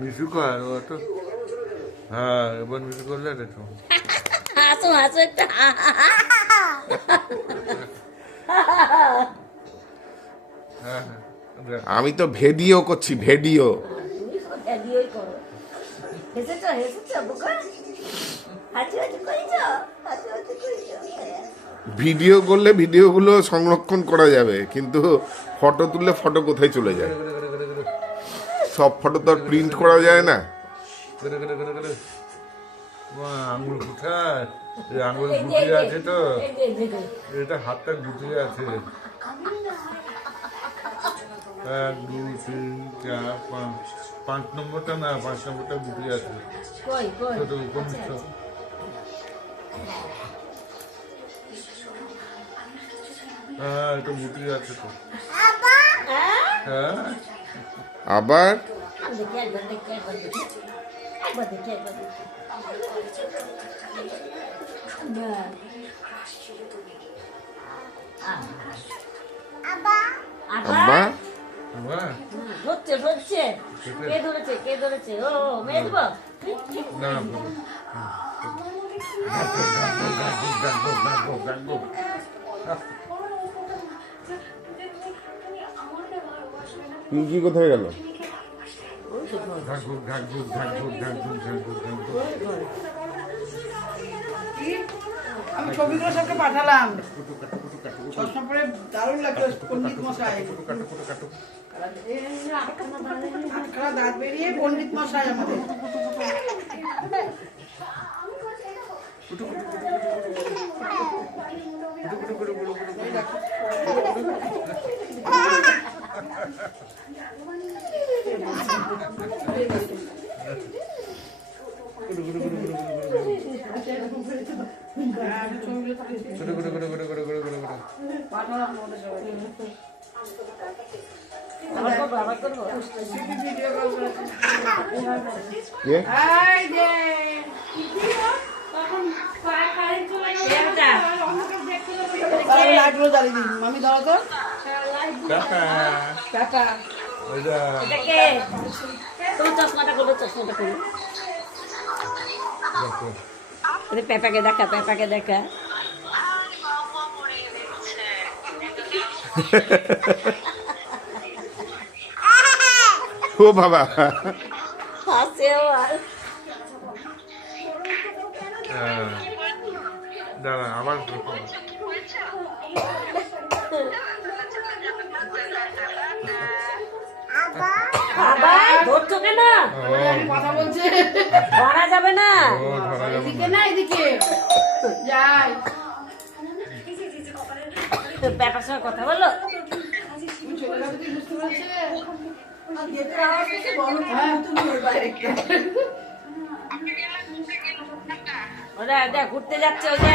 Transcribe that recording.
মিশু কর ও তো, হ্যাঁ এবার মিশু করলে দেখো। হাসো হাসো একটা। আমি তো ভিডিও করছি, ভিডিও। তুমি সব ভিডিওই করো। হেসেছো হেসেছো বোকা, হাসি হাসি করেছো, হাসি হাসি করেছো। ভিডিও করলে ভিডিওগুলো সংরক্ষণ করা যাবে, কিন্তু ফটো তুললে ফটো কোথায় চলে যায়? সব ফটো তো আর প্রিন্ট করা যায় না। আঙুল কোথায়? আঙুল গুটিয়ে আছে তো, এটা হাতটা গুটিয়ে আছে। 1 2 3 4 5, 5 নম্বরটা না, 5 নম্বরটা গুটিয়ে আছে। কই কই ছোট কনিষ্ঠ। হ্যাঁ এটা গুটিয়ে আছে তো। হ্যাঁ আবার দেখি একবার দেখি একবার দেখি একবার দেখি একবার দেখি। না আব্বা বাহ, ধরছে ধরছে, কে ধরেছে কে ধরেছে? ও মেয়ে দেব। না বলো। Gago, Gago. পিঙ্কি কোথায় গেল? Gago, Gago, Gago, Gago, Gago, Gago. আমি ছবিগুলো সবকে পাঠালাম। চশমা পরে দারুণ লাগলো পণ্ডিত মশাই। আটখানা দাঁত বেরিয়ে পণ্ডিত মশাই আমাদের। এই দেখো। পাঠালাম আমাদের সবাই। আবার করবো আবার করবো। ভিডিও কল করেছে। কে? এই যে লাইটগুলো জ্বালিয়ে দিন। মামি দাও তো। টাটা। এটা কে? তোমার চশমাটা করো, চশমাটা করো। পেপাকে দেখা, পেপাকে দেখা। ও বাবা, হাসেও আর দাঁড়া আবার আবার ধরছো কেন? আমি কথা বলছি। ধরা যাবে না। এদিকে না এদিকে যাই। পেপার সঙ্গে কথা বলো। তুমি চলে যাবে তুই বুঝতে পারছে। আর গেটের আওয়াজ থেকে বলো। হ্যাঁ তুমি ওই বাইরে ওরা দেখ ঘুরতে যাচ্ছে, ওদের